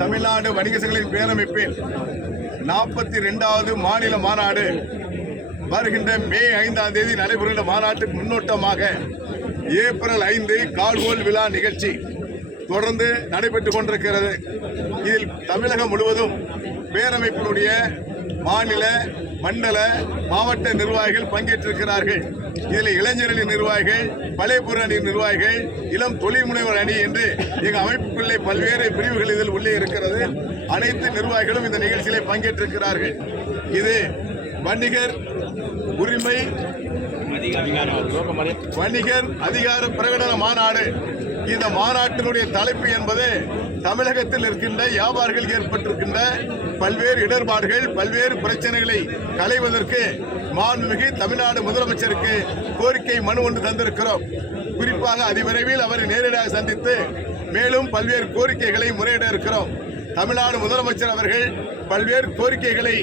தமிழ்நாடு வணிக சங்கங்களின் பேரமைப்பில் நாற்பத்தி ரெண்டாவது மாநில மாநாடு வருகின்ற மே ஐந்தாம் தேதி நடைபெறுகின்ற மாநாட்டுக்கு முன்னோட்டமாக ஏப்ரல் ஐந்து கால்கோல் விழா நிகழ்ச்சி தொடர்ந்து நடைபெற்றுக் கொண்டிருக்கிறது. இதில் தமிழகம் முழுவதும் பேரமைப்பினுடைய மாநில மண்டல மாவட்ட நிர்வாகிகள் பங்கேற்றிருக்கிறார்கள். இதில் இளைஞரணி நிர்வாகிகள் பழையபுர அணி நிர்வாகிகள் இளம் தொழில் முனைவர் அணி என்று எங்கள் அமைப்புக்குள்ளே பல்வேறு பிரிவுகள் இதில் உள்ளே இருக்கிறது. அனைத்து நிர்வாகிகளும் இந்த நிகழ்ச்சியிலே பங்கேற்றிருக்கிறார்கள். இது வணிகர் உரிமை வணிகர் அதிகார பிரகடன மாநாடு. இந்த மாநாட்டினுடைய தலைப்பு என்பது தமிழகத்தில் இருக்கின்ற வியாபாரிகள் ஏற்பட்டிருக்கின்ற பல்வேறு இடர்பாடுகள் பல்வேறு பிரச்சனைகளை களைவதற்கு மாண்புமிகு தமிழ்நாடு முதலமைச்சருக்கு கோரிக்கை மனு ஒன்று தந்திருக்கிறோம். குறிப்பாக அதிவிரைவில் அவரை நேரடியாக சந்தித்து மேலும் பல்வேறு கோரிக்கைகளை முறையிட இருக்கிறோம். தமிழ்நாடு முதலமைச்சர் அவர்கள் பல்வேறு கோரிக்கைகளை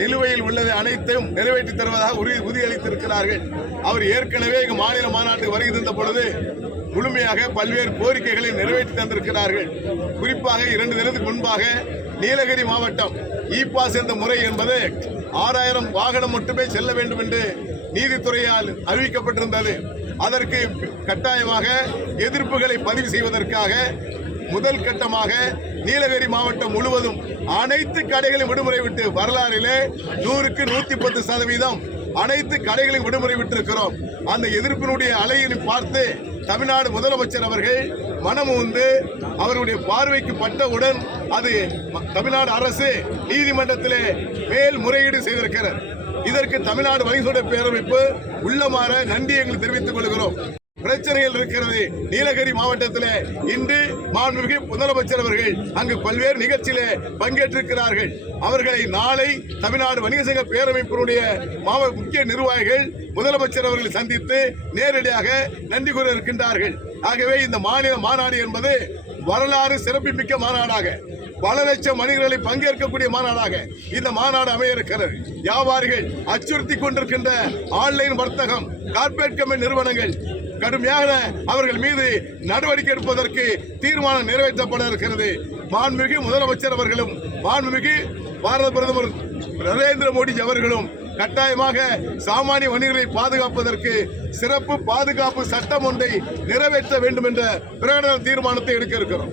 நிலுவையில் உள்ளது அனைத்தும் நிறைவேற்றி தருவதாக உறுதி உறுதியளித்திருக்கிறார்கள். அவர் ஏற்கனவே இங்கு மாநில மாநாட்டுக்கு வருகை தந்த பொழுது முழுமையாக பல்வேறு கோரிக்கைகளை நிறைவேற்றி தந்திருக்கிறார்கள். குறிப்பாக இரண்டு தினத்துக்கு முன்பாக நீலகிரி மாவட்டம் இ பாஸ் என்ற முறை என்பது ஆறாயிரம் வாகனம் மட்டுமே செல்ல வேண்டும் என்று நீதித்துறையால் அறிவிக்கப்பட்டிருந்தது. அதற்கு கட்டாயமாக எதிர்ப்புகளை பதிவு செய்வதற்காக முதல் கட்டமாக நீலகிரி மாவட்டம் முழுவதும் அனைத்து கடைகளும் விடுமுறை விட்டு வரலாறிலே நூறுக்கு நூத்தி பத்து சதவீதம் அனைத்து கடைகளையும் விடுமுறை விட்டிருக்கிறோம். அந்த எதிர்ப்பினுடைய அலையினை பார்த்து தமிழ்நாடு முதலமைச்சர் அவர்கள் மனம் வந்து அவருடைய பார்வைக்கு பட்டவுடன் அது தமிழ்நாடு அரசு நீதிமன்றத்திலே மேல் முறையீடு செய்திருக்கிறார். இதற்கு தமிழ்நாடு வணிகோட பேரமைப்பு உள்ளமாற நன்றி எங்களுக்கு தெரிவித்துக் கொள்கிறோம். பிரச்சனைகள் இருக்கிறது. நீலகிரி மாவட்டத்தில் இன்று மாண்புமிகு முதலமைச்சர் அவர்கள் அங்கு பல்வேறு நிகழ்ச்சியிலே பங்கேற்றிருக்கிறார்கள். அவர்களை நாளை தமிழ்நாடு வணிக சங்க பேரமைப்பினுடைய மாவட்ட முக்கிய நிர்வாகிகள் முதலமைச்சர் அவர்களை சந்தித்து நேரடியாக நன்றி கூற இருக்கின்றார்கள். ஆகவே இந்த மாநில மாநாடு என்பது வரலாறு சிறப்புமிக்க மாநாடாக பல லட்சம் மனிதர்களை பங்கேற்கக்கூடிய மாநாடாக இந்த மாநாடு அமைய இருக்கிறது வியாபாரிகள் அச்சுறுத்தி கொண்டிருக்கின்ற ஆன்லைன் வர்த்தகம் கார்பரேட் கம்பெனி நிறுவனங்கள் கடுமையாக அவர்கள் மீது நடவடிக்கை எடுப்பதற்கு தீர்மானம் நிறைவேற்றப்பட இருக்கிறது. மாண்புமிகு முதலமைச்சர் அவர்களும் மாண்புமிகு பாரத பிரதமர் நரேந்திர மோடி அவர்களும் கட்டாயமாக சாமானிய வணிகர்களை பாதுகாப்பதற்கு சிறப்பு பாதுகாப்பு சட்டம் ஒன்றை நிறைவேற்ற வேண்டும் என்ற பிரகடன தீர்மானத்தை எடுக்க இருக்கிறோம்.